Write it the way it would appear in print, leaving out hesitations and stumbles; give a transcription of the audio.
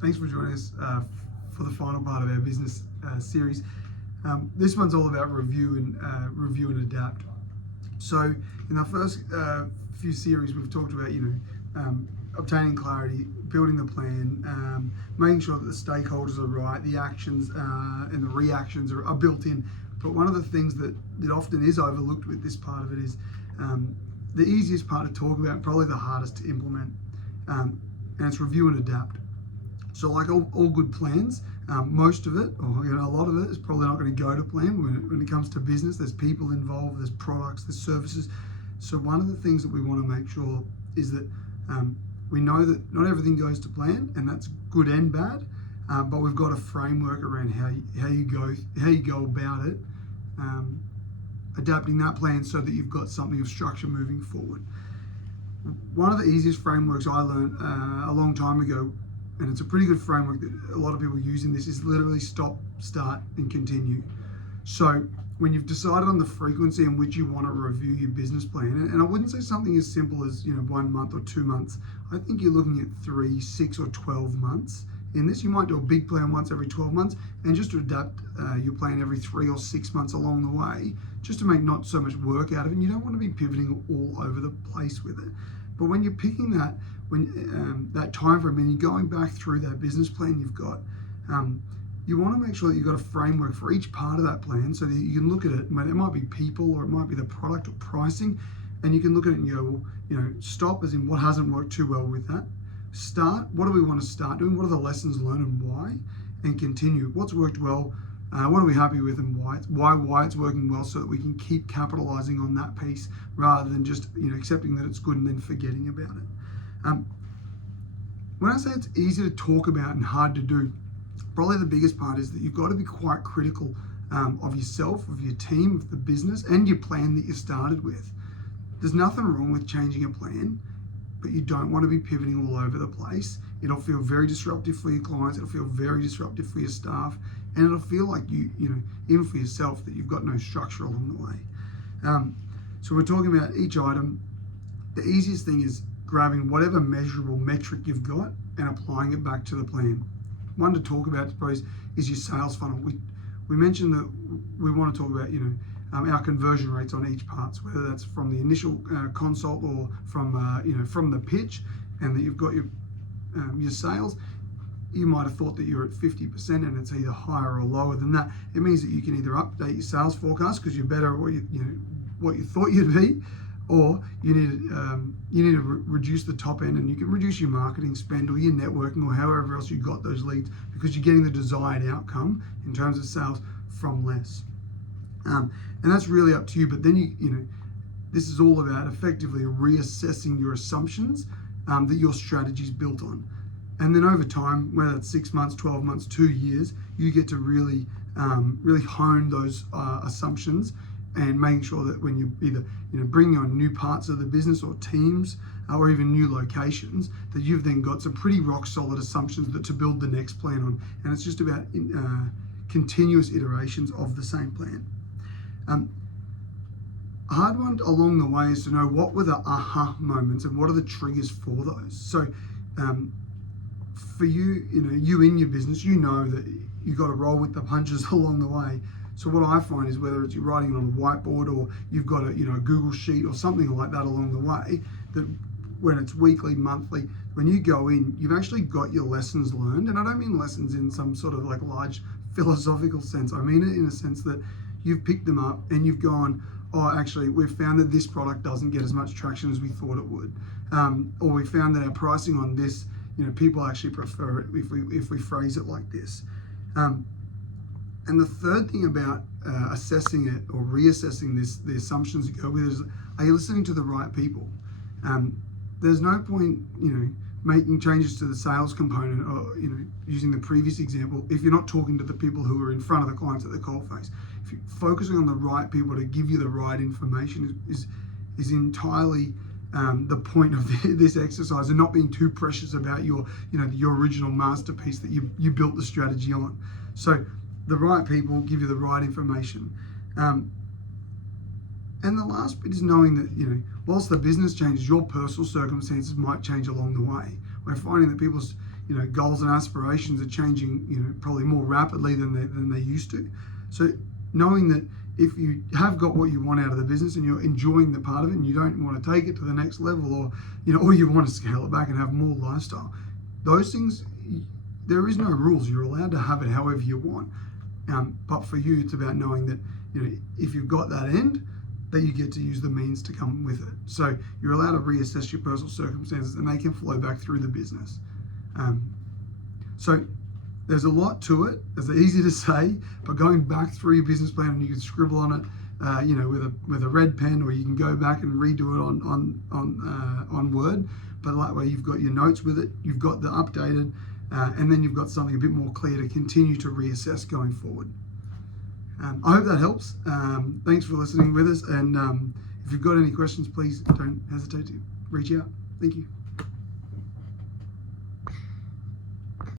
Thanks for joining us for the final part of our business series. This one's all about review and adapt. So in our first few series, we've talked about obtaining clarity, building the plan, making sure that the stakeholders are right, the actions and the reactions are built in. But one of the things that often is overlooked with this part of it is the easiest part to talk about, probably the hardest to implement, and it's review and adapt. So like all good plans, most of it, or a lot of it, is probably not going to go to plan. When it comes to business, there's people involved, there's products, there's services. So one of the things that we want to make sure is that we know that not everything goes to plan, and that's good and bad. But we've got a framework around how you go about it, adapting that plan so that you've got something of structure moving forward. One of the easiest frameworks I learned a long time ago, and it's a pretty good framework that a lot of people use in this, is literally stop, start, and continue. So when you've decided on the frequency in which you want to review your business plan, and I wouldn't say something as simple as 1 month or 2 months. I think you're looking at 3, 6, or 12 months. In this, you might do a big plan once every 12 months, and just to adapt your plan every 3 or 6 months along the way, just to make not so much work out of it. And you don't want to be pivoting all over the place with it. But when you're picking that time frame and you're going back through that business plan you've got, you want to make sure that you've got a framework for each part of that plan so that you can look at it. It might be people, or it might be the product or pricing, and you can look at it and go, well, stop, as in what hasn't worked too well with that. Start, what do we want to start doing? What are the lessons learned and why? And continue, what's worked well, what are we happy with and why it's working well, so that we can keep capitalizing on that piece rather than just accepting that it's good and then forgetting about it. When I say it's easy to talk about and hard to do, probably the biggest part is that you've got to be quite critical of yourself, of your team, of the business, and your plan that you started with. There's nothing wrong with changing a plan, but you don't want to be pivoting all over the place. It'll feel very disruptive for your clients, it'll feel very disruptive for your staff, and it'll feel like even for yourself, that you've got no structure along the way. So we're talking about each item. The easiest thing is grabbing whatever measurable metric you've got and applying it back to the plan. One to talk about, I suppose, is your sales funnel. We mentioned that we want to talk about our conversion rates on each part, whether that's from the initial consult or from the pitch, and that you've got your sales. You might have thought that you're at 50% and it's either higher or lower than that. It means that you can either update your sales forecast because you're better at what you thought you'd be, or you need to reduce the top end, and you can reduce your marketing spend or your networking or however else you got those leads, because you're getting the desired outcome in terms of sales from less. And that's really up to you. But then this is all about effectively reassessing your assumptions that your strategy is built on. And then over time, whether it's 6 months, 12 months, 2 years, you get to really hone those assumptions, and making sure that when you either bringing on new parts of the business or teams or even new locations, that you've then got some pretty rock solid assumptions to build the next plan on. And it's just about continuous iterations of the same plan. A hard one along the way is to know what were the aha moments and what are the triggers for those. So for you, you in your business, that you got to roll with the punches along the way. So what I find is, whether it's you're writing it on a whiteboard or you've got a Google sheet or something like that along the way, that when it's weekly, monthly, when you go in, you've actually got your lessons learned. And I don't mean lessons in some sort of like large philosophical sense. I mean it in a sense that you've picked them up and you've gone, oh, actually, we've found that this product doesn't get as much traction as we thought it would. Or we found that our pricing on this, people actually prefer it if we phrase it like this. And the third thing about assessing it or reassessing the assumptions you go with is, are you listening to the right people? There's no point, making changes to the sales component, or using the previous example, if you're not talking to the people who are in front of the clients at the coalface. If you're focusing on the right people to give you the right information is entirely the point of this exercise, and not being too precious about your original masterpiece that you built the strategy on. So the right people give you the right information. And the last bit is knowing that, whilst the business changes, your personal circumstances might change along the way. We're finding that people's, goals and aspirations are changing, probably more rapidly than they used to. So knowing that if you have got what you want out of the business and you're enjoying the part of it and you don't want to take it to the next level, or you want to scale it back and have more lifestyle, those things, there is no rules. You're allowed to have it however you want. But for you, it's about knowing that, if you've got that end, that you get to use the means to come with it. So you're allowed to reassess your personal circumstances and they can flow back through the business. So there's a lot to it. It's easy to say, but going back through your business plan, and you can scribble on it, with a red pen, or you can go back and redo it on Word. But that way, you've got your notes with it, you've got the updated, and then you've got something a bit more clear to continue to reassess going forward. I hope that helps. Thanks for listening with us, and if you've got any questions, please don't hesitate to reach out. Thank you.